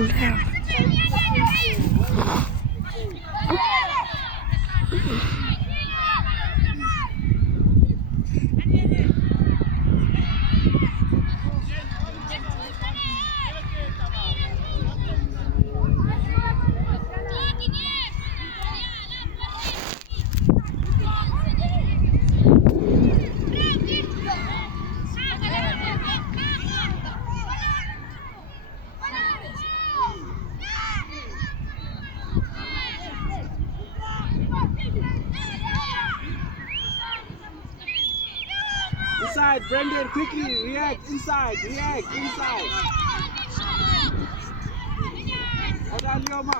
อยู่แล้ว Inside, Brendan, quickly, react, inside. Hold on, Leoma.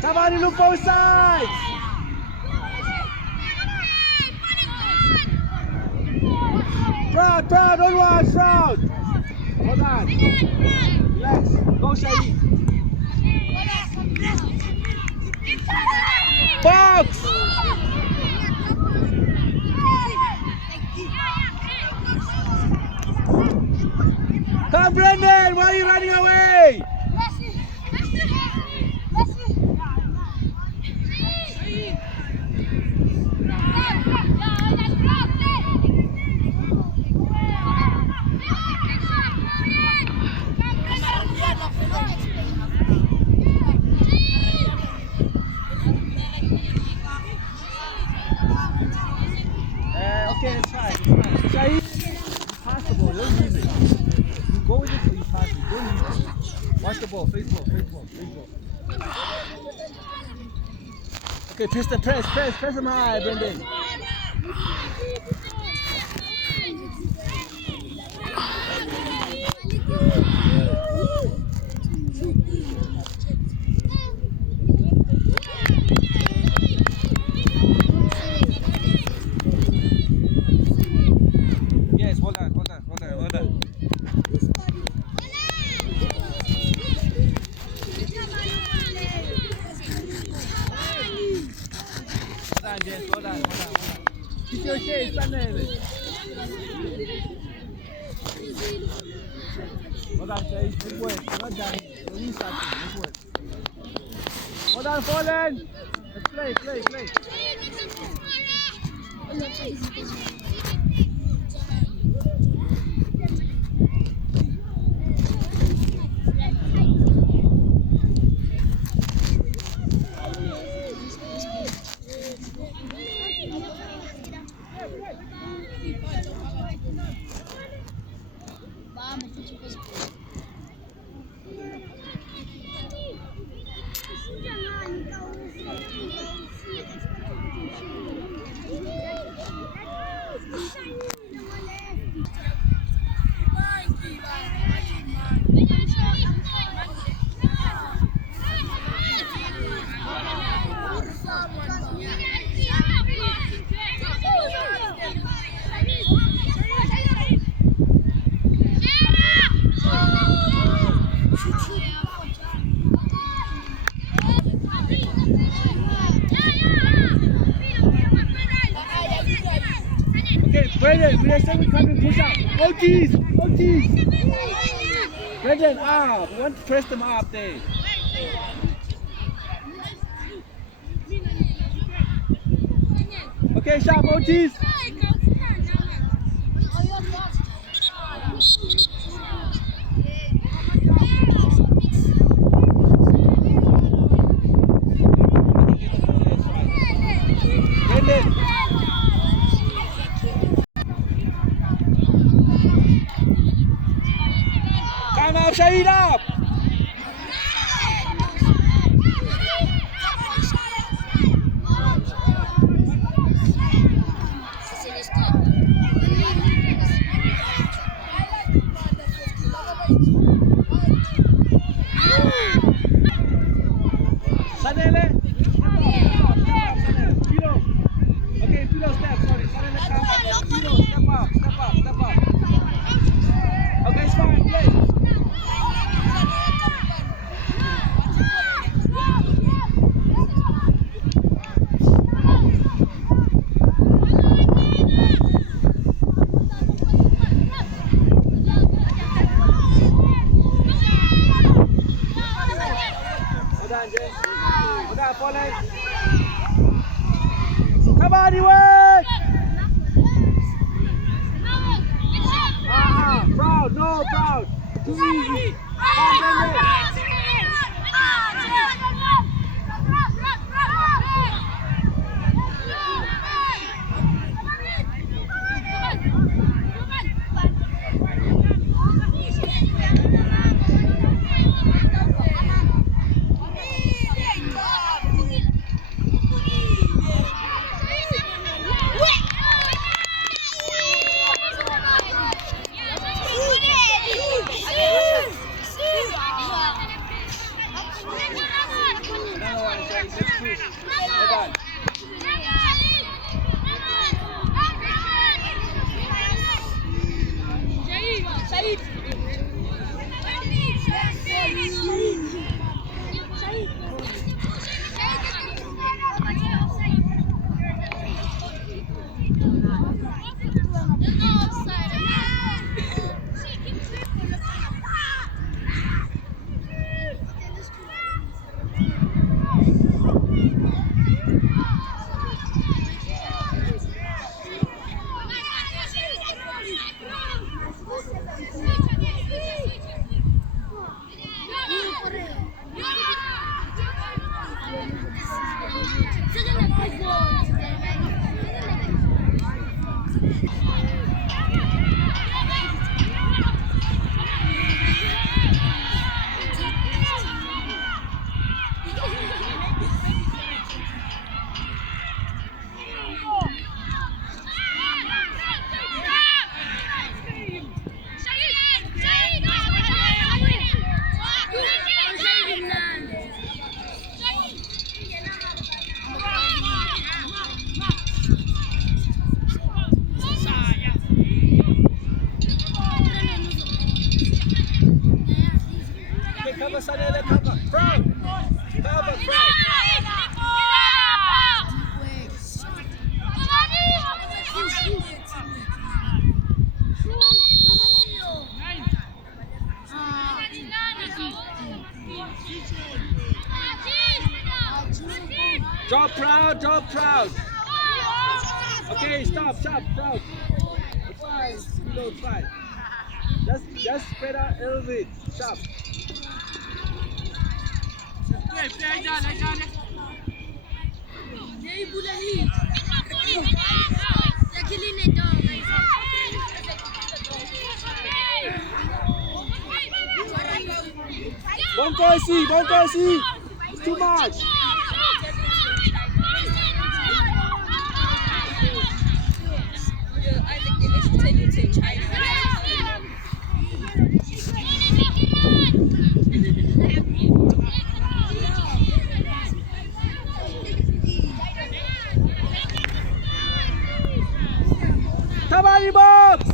Come on, look both sides. Proud, don't watch, proud. Hold on. Relax, go Shahid. Box! Come, Brendan! Why are you running away? Okay, it's fine. Shahid, possible. Don't use it. You go with it or you pass it. Don't use it. Watch the ball. Face ball. Okay, Tristan, press him high, Brendan. Yes, hold on. Hold on, James. Hold on. Keep your shade, stand there. Hold on, Jay. Good work. Not done. Restart. Good work. Hold on, Fallen. Let's play. Brendan, we are saying we come and push up. OTs! Brendan, up. We want to press them up there. Okay, sharp, OTs. Brendan. Come out, Shahid up! Sanele! Pilo! Okay, Pilo, step, sorry. Sanele, come up. Pilo, step up. Okay, it's fine, play. Too easy. Come on, cover, Sanele, cover. Front. Cover, front. Drop proud, drop proud. Okay, stop, proud. It's fine, below, it's fine. Just spread out a little bit. Sharp. Don't go see. It's too much. Tabari box!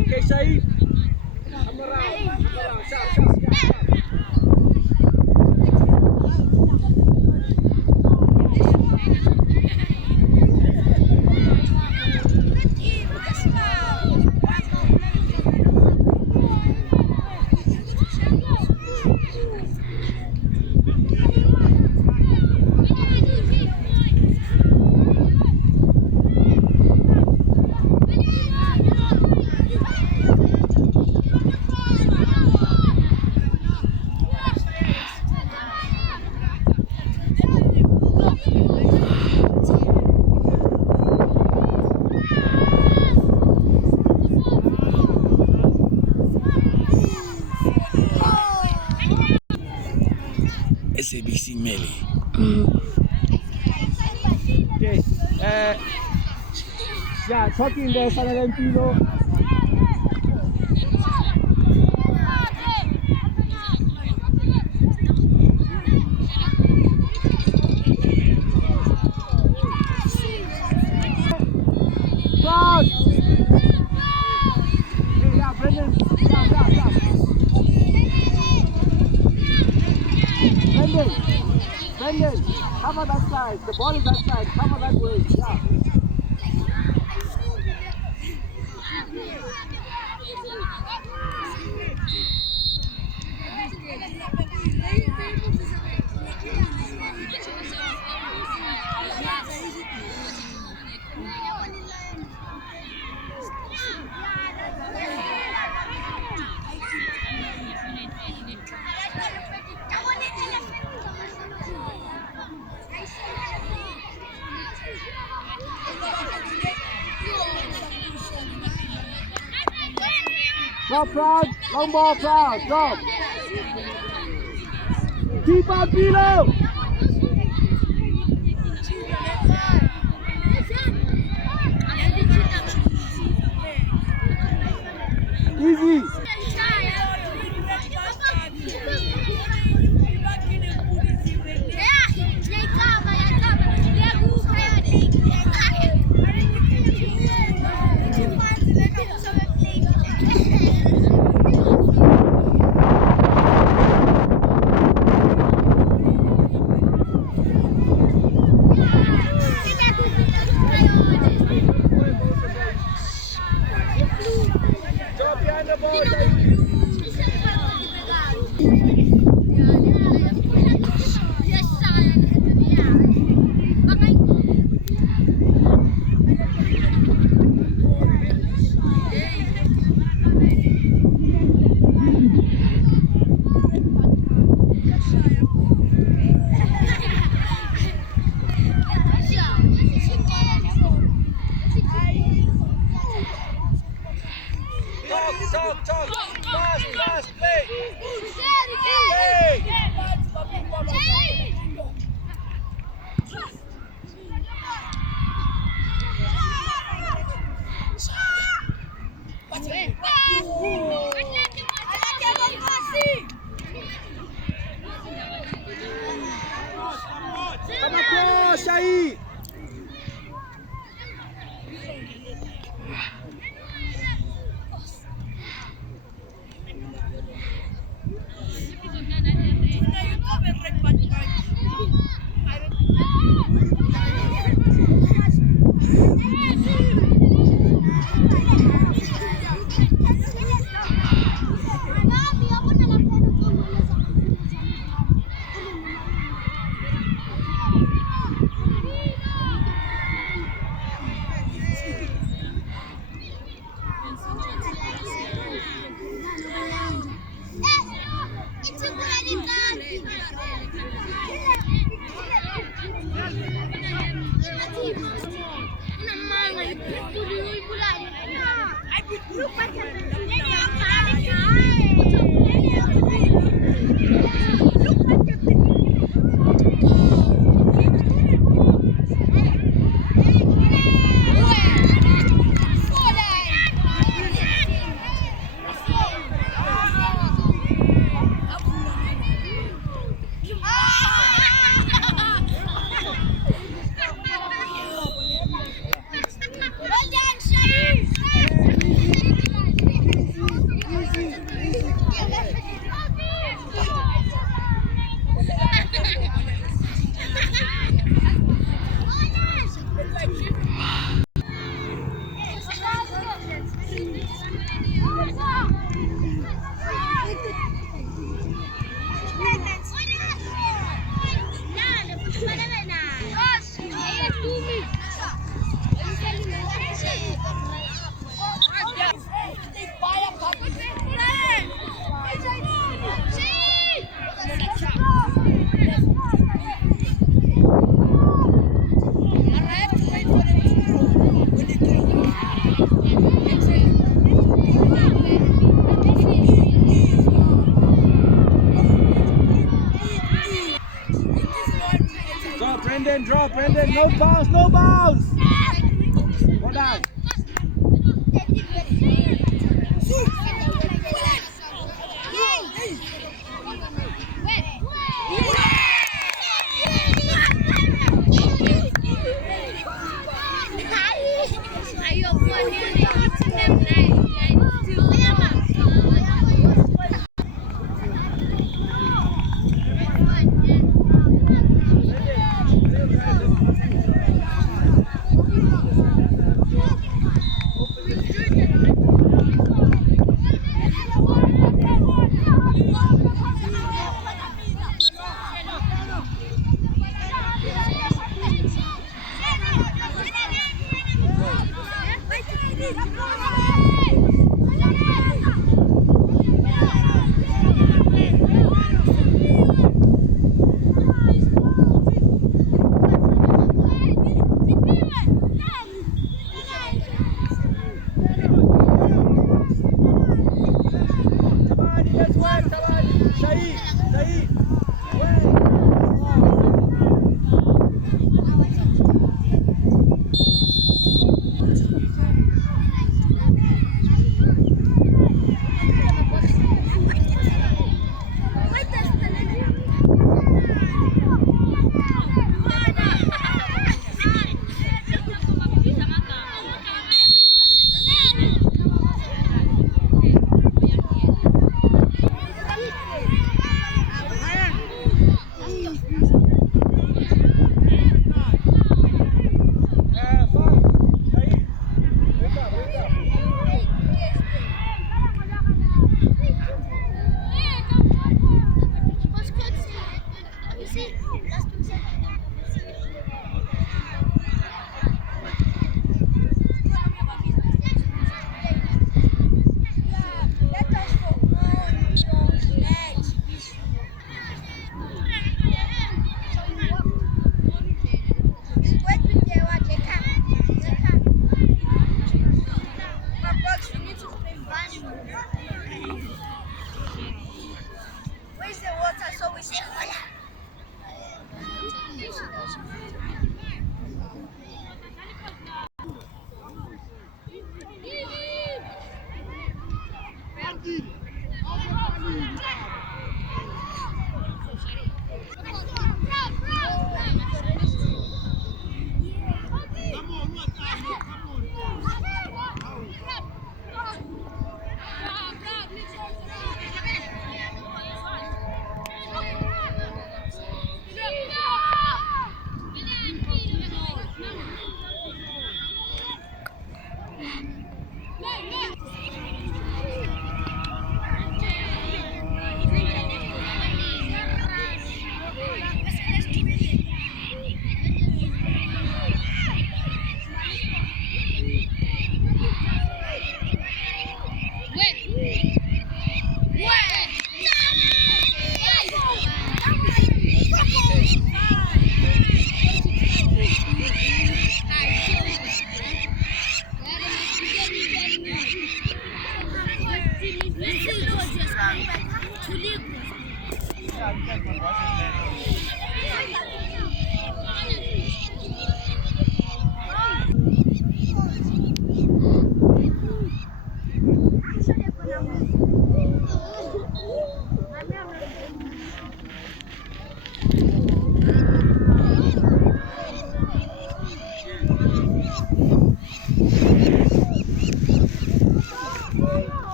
Okay, Saeed. Come around. Sharp. SABC Meli. Okay. Yeah, talking there, San Valentino. Cross. Hey, yeah, Brendan, cover that side. The ball is that side. Cover that way. Yeah. Drop, Proud. Long ball, Proud. Drop. Keep up, Kilo. Easy. Talk. Fast, play. Come across, Shahid. Brendan, no bounce. Go down. Where's the water? So we say,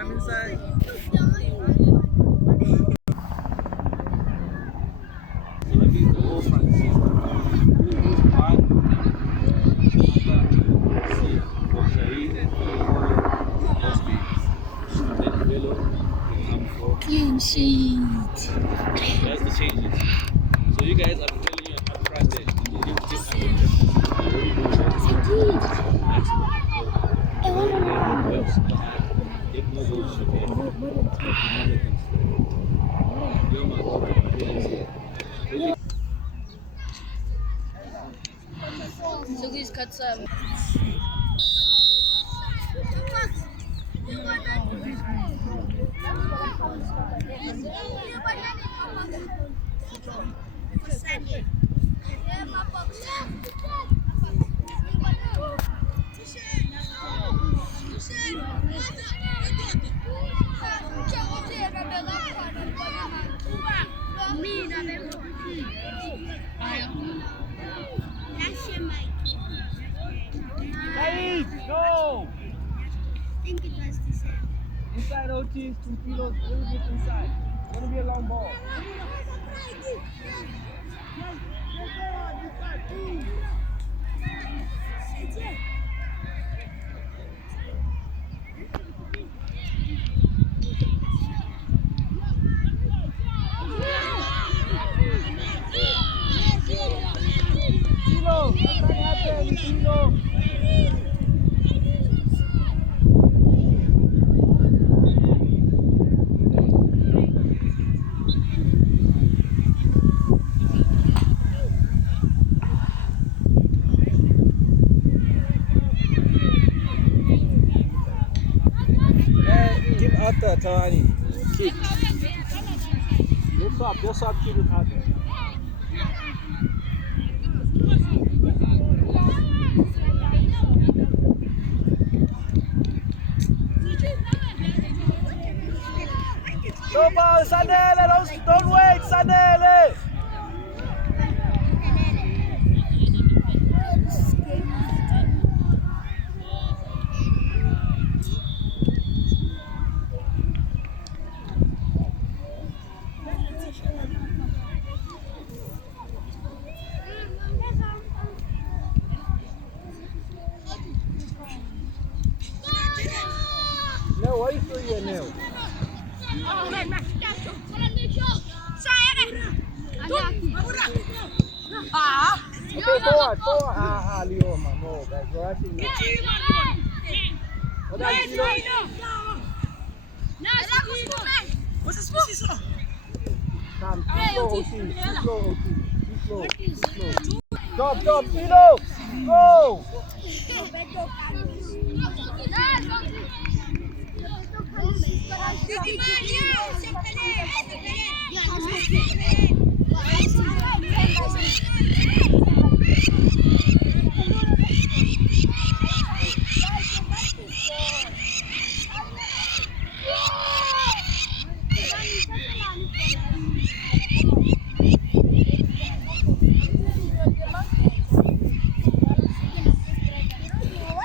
Come inside. So that means the whole front seat. One, seat for Shahid, those beams. Then below, come for. clean sheet. That's the changes. So you guys, I'm telling you, I'm front there. You need to just have So these cuts Hey, go! I think it was the same. Inside OT is 2 kilos, a little bit inside. It's gonna be a long ball. Give after Tawani. Kick. Just swap, keep it out there. No ball, Sanele, don't wait, Sanele. No, why you throw your nail? Okay, forward. Leo, man. No, guys, we're actually not. What are you doing? Too slow. Stop, Tilo! Go!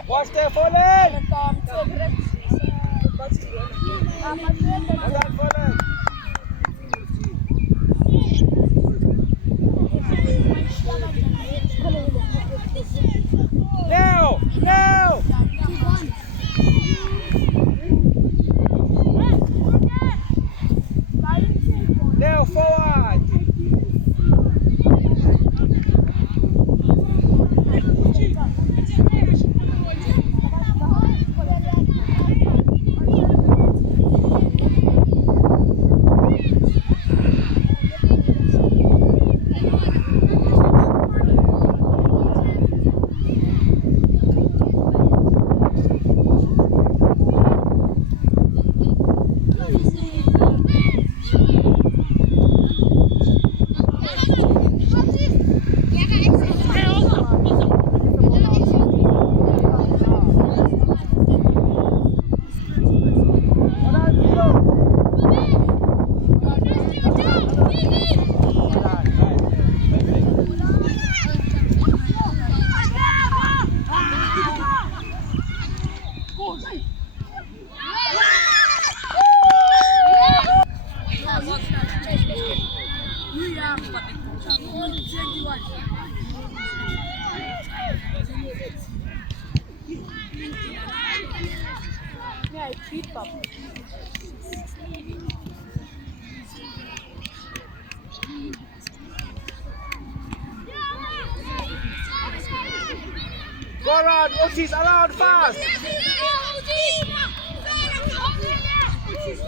Watch there, Follen! Now! Now, forward! Go around, Otis, around fast! Otis,